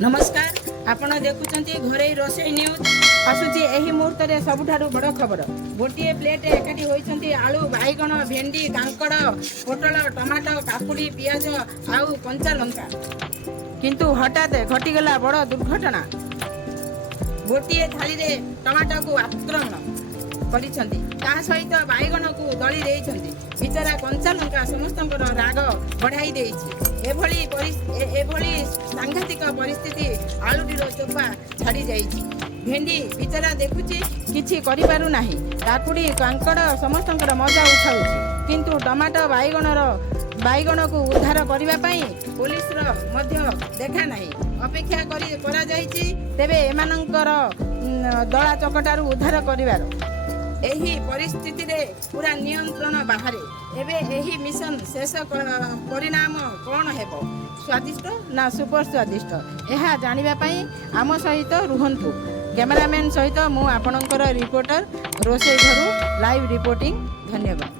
नमस्कार आपण देखुचंती घरे रोषेई न्यूज आसुची एही मुहूर्त रे सबुठारु बड़ खबर गोटे प्लेट एकाठी होइछंती आलू बाइगण भेंडी कांकड़ पोटल टमाटो काकुड़ी पियाज आउ कंचा लंका किंतु हठात घटीगला बड़ दुर्घटना गोटे थाली रे टमाटो को आक्रमण କରିଛନ୍ତି ତା ସହିତ ବାଇଗଣକୁ ଦଳି ଦେଇଛନ୍ତି ବିଚାରା କଞ୍ଚା ଲଙ୍କା ସମସ୍ତଙ୍କର ରାଗ ବଢ଼ାଇ ଦେଇଛି ଏଭଳି ସାଂଘାତିକ ପରିସ୍ଥିତି ଆଳୁଟିର ଚୋପା ଛାଡ଼ି ଯାଇଛି ଭେଣ୍ଡି ବିଚାରା ଦେଖୁଛି କିଛି କରିପାରୁ ନାହିଁ କାକୁଡ଼ି କାଙ୍କଡ଼ ସମସ୍ତଙ୍କର ମଜା ଉଠାଉଛି କିନ୍ତୁ ଟମାଟୋ ବାଇଗଣକୁ ଉଦ୍ଧାର କରିବା ପାଇଁ ପୋଲିସର ମଧ୍ୟ ଦେଖା ନାହିଁ ଅପେକ୍ଷା କରାଯାଇଛି ତେବେ ଏମାନଙ୍କର ଦଳା ଚକଟାରୁ ଉଦ୍ଧାର କରିବାର ଏହି ପରିସ୍ଥିତିରେ ପୁରା ନିୟନ୍ତ୍ରଣ ବାହାରେ ଏବେ ଏହି ମିଶନ ଶେଷ ପରିଣାମ କ'ଣ ହେବ ସ୍ୱାଦିଷ୍ଟ ନା ସୁପର ସ୍ୱାଦିଷ୍ଟ ଏହା ଜାଣିବା ପାଇଁ ଆମ ସହିତ ରୁହନ୍ତୁ କ୍ୟାମେରାମ୍ୟାନ୍ ସହିତ ମୁଁ ଆପଣଙ୍କର ରିପୋର୍ଟର ରୋଷେଇ ଘରୁ ଲାଇଭ୍ ରିପୋର୍ଟିଂ ଧନ୍ୟବାଦ।